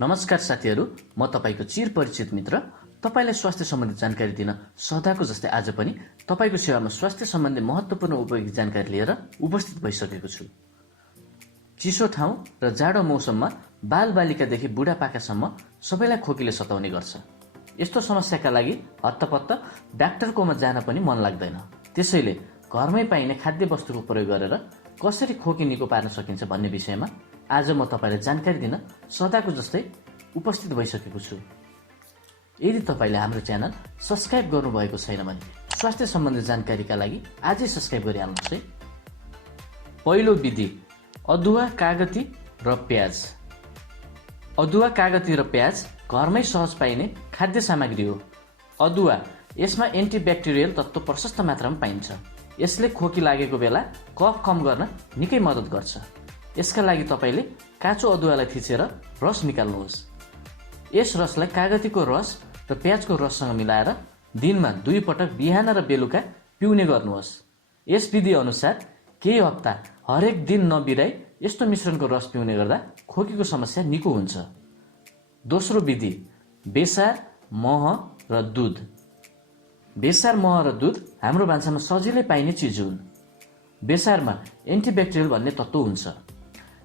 नमस्कार साथीहरू, म तपाईको चिरपरिचित मित्र तपाईलाई स्वास्थ्य सम्बन्धी जानकारी दिन सदाको जस्तै आज पनि तपाईको सेवामा स्वास्थ्य सम्बन्धी महत्त्वपूर्ण उपयोगी जानकारी लिएर उपस्थित भइसकेको छु। चिसो ठाउँ र जाडो मौसममा बालबालिकादेखि बुढापाकासम्म सबैलाई खोकीले सताउने गर्छ। यस्तो समस्याका लागि हत्तपत्त डाक्टरकोमा जान पनि मन लाग्दैन। त्यसैले घरमै पाइने खाद्य वस्तुको प्रयोग गरेर कसरी खोकी निको पार्न सकिन्छ भन्ने विषयमा आज म तपाईलाई जानकारी दिन सदाको जस्तै उपस्थित भइसकेको छु। यदि तपाईले हाम्रो च्यानल सब्स्क्राइब गर्नुभएको छैन भने स्वास्थ्य सम्बन्धी जानकारीका लागि आजै सब्स्क्राइब गरिहाल्नुहोस् है। पहिलो विधि, अदुवा, कागती र प्याज। अदुवा, कागती र प्याज घरमै सहज पाइने खाद्य सामग्री हो। अदुवा, यसमा एन्टिब्याक्टेरियल तत्त्व प्रशस्त मात्रामा पाइन्छ। यसले खोकी लागेको बेला कफ कम गर्न निकै मद्दत गर्छ। यसका लागि तपाईले काँचो अदुवालाई थिचेर रस निकाल्नुहोस्। यस रसलाई कागतीको रस र प्याजको रससँग मिलाएर दिनमा 2 पटक बिहान र बेलुका पिउने गर्नुहोस्। यस विधि अनुसार केही हप्ता हरेक दिन नबिराई यस्तो मिश्रणको रस पिउने गर्दा खोकीको समस्या निको हुन्छ। दोस्रो विधि, बेसार, मह र दूध। बेसार, मह र दूध हाम्रो भान्सामा सजिलै पाइने चिज हुन्। बेसारमा एन्टिब्याक्टेरियल भन्ने तत्त्व हुन्छ।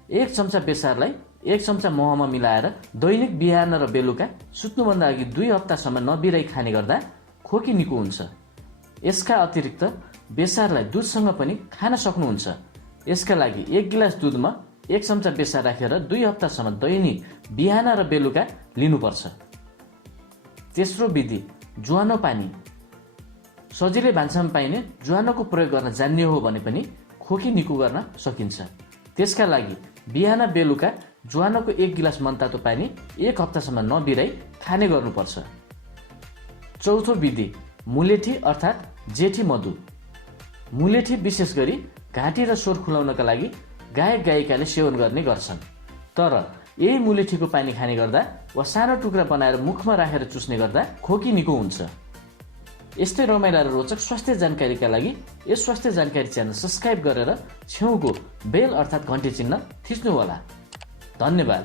1 चम्चा बेसारलाई 1 चम्चा महमा मिलाएर दैनिक बिहान र बेलुका सुत्नुभन्दा अघि 2 हप्तासम्म नबिराई खाने गर्दा खोकी निको हुन्छ। यसका अतिरिक्त बेसारलाई दुधसँग पनि खान सक्नुहुन्छ। यसका लागि 1 गिलास दुधमा 1 चम्चा बेसार राखेर 2 हप्तासम्म दैनिक बिहान र बेलुका लिनुपर्छ। तेस्रो विधि, ज्वानो पानी। सजिलै भान्सामा पाइने ज्वानोको प्रयोग गर्न जान्ने हो भने पनि खोकी निको गर्न सकिन्छ। त्यसका लागि बिहान बेलुका ज्वानोको 1 गिलास मनतातो पानी 1 हप्तासम्म नबिराई खाने गर्नुपर्छ। चौथो विधि, मुलेठी अर्थात् जेठी मधु। मुलेठी विशेष गरी घाँटी र स्वर खुलाउनका लागि गायक गायिकाले सेवन गर्ने गर्छन्। तर यही मुलेठीको पानी खाने गर्दा वा सानो टुक्रा बनाएर मुखमा राखेर चुस्ने गर्दा खोकी निको हुन्छ। यस्तै रमाइला र रोचक स्वास्थ्य जानकारीका लागि यस स्वास्थ्य जानकारी च्यानल सब्स्क्राइब गरेर छेउको बेल अर्थात् घन्टी चिन्ह थिच्नुहोला। धन्यवाद।